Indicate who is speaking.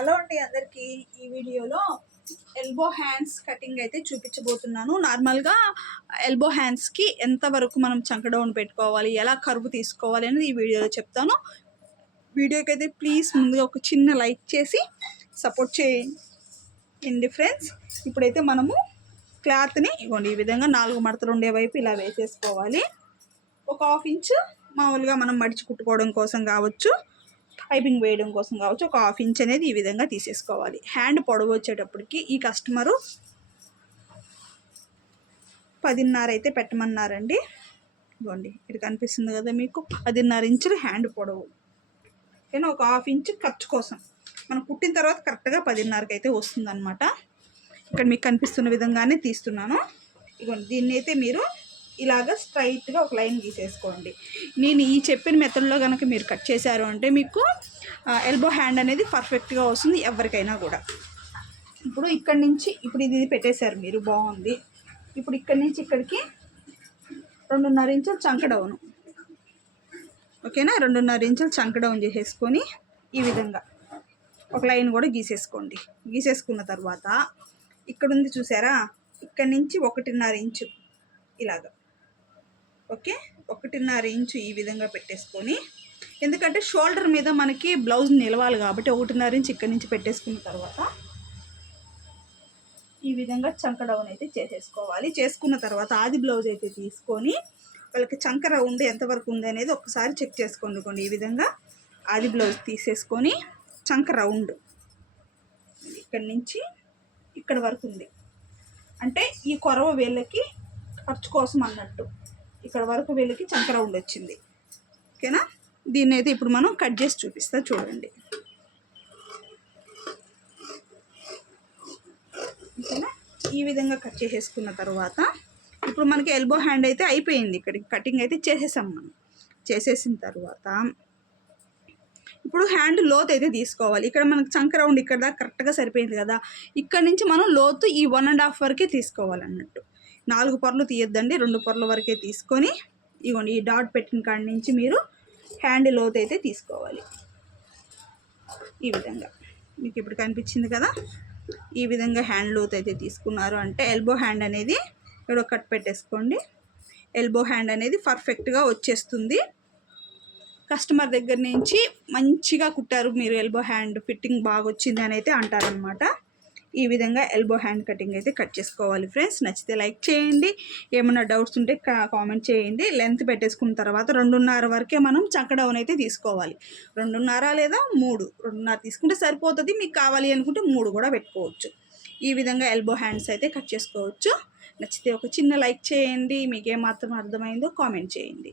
Speaker 1: Hello అండి అందరికీ. ఈ వీడియోలో ఎల్బో హ్యాండ్స్ కటింగ్ అయితే చూపించబోతున్నాను. నార్మల్గా ఎల్బో హ్యాండ్స్కి ఎంతవరకు మనం చంక డౌన్ పెట్టుకోవాలి ఎలా కరువు తీసుకోవాలి అనేది ఈ వీడియోలో చెప్తాను. వీడియోకి అయితే ప్లీజ్ ముందుగా ఒక చిన్న లైక్ చేసి సపోర్ట్ చేయండి ఫ్రెండ్స్ ఇప్పుడైతే మనము క్లాత్ని ఇవ్వండి. ఈ విధంగా నాలుగు మడతలు ఉండే వైపు ఇలా వేసేసుకోవాలి. ఒక హాఫ్ ఇంచ్ మామూలుగా మనం మడిచి కుట్టుకోవడం కోసం కావచ్చు. పైపింగ్ వేయడం కోసం కావచ్చు ఒక హాఫ్ ఇంచ్ అనేది ఈ విధంగా తీసేసుకోవాలి. హ్యాండ్ పొడవు వచ్చేటప్పటికి ఈ కస్టమరు పదిన్నర అయితే పెట్టమన్నారండి. ఇవ్వండి ఇది కనిపిస్తుంది కదా మీకు పదిన్నర ఇంచులు హ్యాండ్ పొడవు. ఓకేనా? ఒక హాఫ్ ఇంచ్ ఖర్చు కోసం. మనం పుట్టిన తర్వాత కరెక్ట్గా పదిన్నరకి అయితే వస్తుందన్నమాట. ఇక్కడ మీకు కనిపిస్తున్న విధంగానే తీస్తున్నాను. ఇగోండి దీన్ని అయితే మీరు ఇలాగ స్ట్రైట్గా ఒక లైన్ గీసేసుకోండి. నేను ఈ చెప్పిన మెథడ్లో కనుక మీరు కట్ చేశారు అంటే మీకు ఎల్బో హ్యాండ్ అనేది పర్ఫెక్ట్గా వస్తుంది ఎవరికైనా కూడా. ఇప్పుడు ఇక్కడి నుంచి ఇప్పుడు ఇది పెట్టేశారు మీరు బాగుంది. ఇప్పుడు ఇక్కడి నుంచి ఇక్కడికి రెండున్నర ఇంచులు చంకడౌను ఓకేనా రెండున్నర ఇంచులు చంక డౌన్ చేసేసుకొని ఈ విధంగా ఒక లైన్ కూడా గీసేసుకోండి. గీసేసుకున్న తర్వాత ఇక్కడ ఉంది చూసారా? ఇక్కడ నుంచి ఒకటిన్నర ఇంచు ఇలాగా. ఓకే? ఒకటిన్నర ఇంచు ఈ విధంగా పెట్టేసుకొని ఎందుకంటే షోల్డర్ మీద మనకి బ్లౌజ్ నిలవాలి కాబట్టి ఒకటిన్నర ఇంచు ఇక్కడ నుంచి పెట్టేసుకున్న తర్వాత ఈ విధంగా చంక డౌన్ అయితే చేసేసుకోవాలి. చేసుకున్న తర్వాత ఆది బ్లౌజ్ అయితే తీసుకొని వాళ్ళకి చంక రౌండ్ ఎంతవరకు ఉంది అనేది ఒకసారి చెక్ చేసుకోండి ఈ విధంగా ఆది బ్లౌజ్ తీసేసుకొని చంక రౌండ్ ఇక్కడి నుంచి ఇక్కడ వరకు ఉంది. అంటే ఈ కొరవ వేళ్ళకి ఖర్చు కోసం అన్నట్టు. ఇక్కడ వరకు వీళ్ళకి చంక రౌండ్ వచ్చింది. ఓకేనా? దీన్ని అయితే ఇప్పుడు మనం కట్ చేసి చూపిస్తా చూడండి. ఓకేనా? ఈ విధంగా కట్ చేసేసుకున్న తర్వాత ఇప్పుడు మనకి ఎల్బో హ్యాండ్ అయితే అయిపోయింది ఇక్కడికి కటింగ్ అయితే చేసేసాం మనం. చేసేసిన తర్వాత ఇప్పుడు హ్యాండ్ లోత్ అయితే తీసుకోవాలి. ఇక్కడ మనకు చంక రౌండ్ ఇక్కడ దాకా కరెక్ట్గా సరిపోయింది కదా. ఇక్కడ నుంచి మనం లోతు ఈ వన్ అండ్ హాఫ్ వరకే తీసుకోవాలన్నట్టు. నాలుగు పొరలు తీయొద్దండి రెండు పొరల వరకే తీసుకొని ఇవ్వండి ఈ డాట్ పెట్టిన కాడి నుంచి మీరు హ్యాండ్ లోత్ అయితే తీసుకోవాలి. ఈ విధంగా. మీకు ఇప్పుడు కనిపించింది కదా ఈ విధంగా హ్యాండ్ లోత్ అయితే తీసుకున్నారు. అంటే ఎల్బో హ్యాండ్ అనేది ఇక్కడ కట్ పెట్టేసుకోండి. ఎల్బో హ్యాండ్ అనేది పర్ఫెక్ట్గా వచ్చేస్తుంది. కస్టమర్ దగ్గర నుంచి మంచిగా కుట్టారు మీరు ఎల్బో హ్యాండ్ ఫిట్టింగ్ బాగా వచ్చింది అని అయితే అంటారనమాట ఈ విధంగా ఎల్బో హ్యాండ్ కటింగ్ అయితే కట్ చేసుకోవాలి ఫ్రెండ్స్ నచ్చితే లైక్ చేయండి. ఏమైనా డౌట్స్ ఉంటే కామెంట్ చేయండి. లెంత్ పెట్టేసుకున్న తర్వాత రెండున్నర వరకే మనం చక్కడౌన్ అయితే తీసుకోవాలి. రెండున్నర లేదా మూడు. రెండున్నర తీసుకుంటే సరిపోతుంది. మీకు కావాలి అనుకుంటే మూడు కూడా పెట్టుకోవచ్చు. ఈ విధంగా ఎల్బో హ్యాండ్స్ అయితే కట్ చేసుకోవచ్చు. నచ్చితే ఒక చిన్న లైక్ చేయండి. మీకు ఏమాత్రం అర్థమైందో కామెంట్ చేయండి.